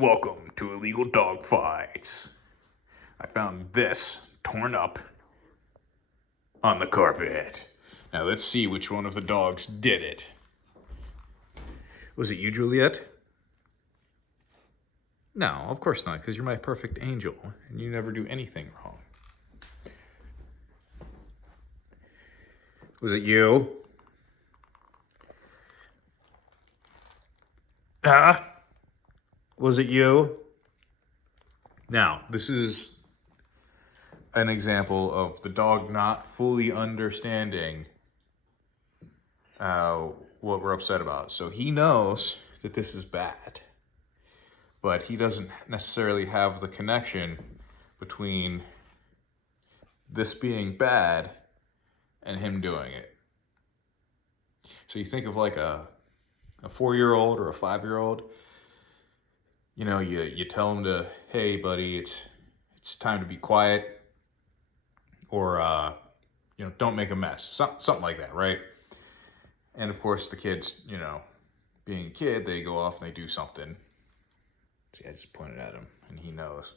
Welcome to Illegal Dog Fights. I found this torn up on the carpet. Now let's see which one of the dogs did it. Was it you, Juliet? No, of course not, because you're my perfect angel and you never do anything wrong. Was it you? Huh? Was it you? Now, this is an example of the dog not fully understanding what we're upset about. So he knows that this is bad, but he doesn't necessarily have the connection between this being bad and him doing it. So you think of like a 4-year-old or a 5-year-old. You know, you tell him to, hey buddy, it's time to be quiet, or don't make a mess, something like that, right? And of course the kids, being a kid, they go off and they do something. See, I just pointed at him and he knows.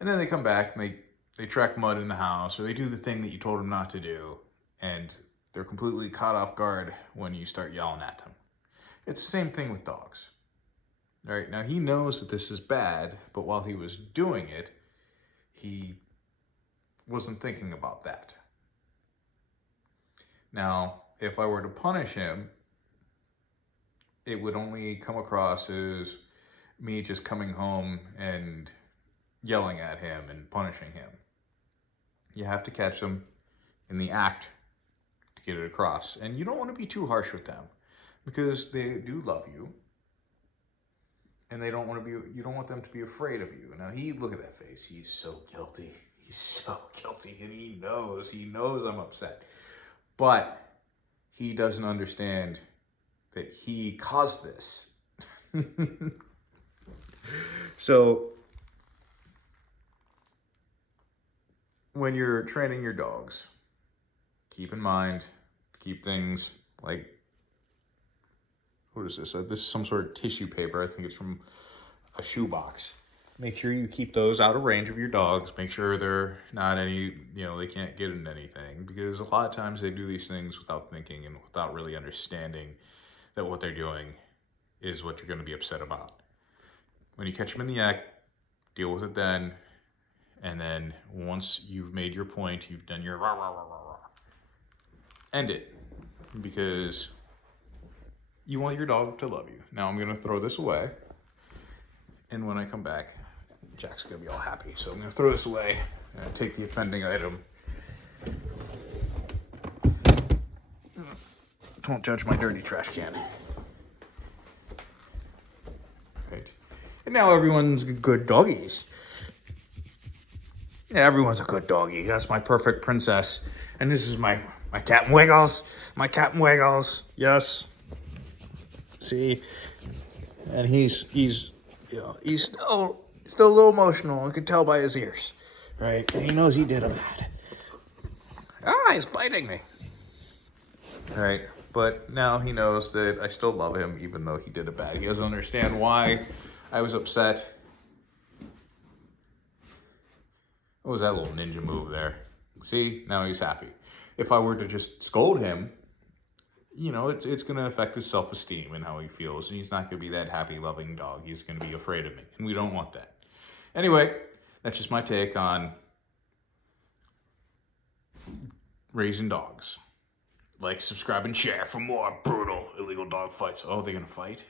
And then they come back and they track mud in the house, or they do the thing that you told them not to do, and they're completely caught off guard when you start yelling at them. It's the same thing with dogs. All right, now he knows that this is bad, but while he was doing it, he wasn't thinking about that. Now, if I were to punish him, it would only come across as me just coming home and yelling at him and punishing him. You have to catch them in the act to get it across. And you don't want to be too harsh with them, because they do love you. And you don't want them to be afraid of you. Now look at that face. He's so guilty. He's so guilty, and he knows I'm upset. But he doesn't understand that he caused this. So when you're training your dogs, keep in mind, keep things like, what is this? This is some sort of tissue paper. I think it's from a shoebox. Make sure you keep those out of range of your dogs. Make sure they're not they can't get into anything, because a lot of times they do these things without thinking and without really understanding that what they're doing is what you're going to be upset about. When you catch them in the act, deal with it then. And then once you've made your point, you've done your rah, rah, rah, rah, rah, end it, because you want your dog to love you. Now I'm going to throw this away. And when I come back, Jack's going to be all happy. So I'm going to throw this away and take the offending item. Don't judge my dirty trash can. Right. And now everyone's good doggies. Yeah, everyone's a good doggy. That's my perfect princess. And this is my Captain Wiggles. My Captain Wiggles. Yes. See? And he's still a little emotional. You can tell by his ears. Right? And he knows he did a bad. He's biting me. Right? But now he knows that I still love him, even though he did a bad. He doesn't understand why I was upset. What was that little ninja move there? See, now he's happy. If I were to just scold him, it's going to affect his self-esteem and how he feels. And he's not going to be that happy, loving dog. He's going to be afraid of me. And we don't want that. Anyway, that's just my take on raising dogs. Like, subscribe, and share for more brutal illegal dog fights. Oh, they're going to fight?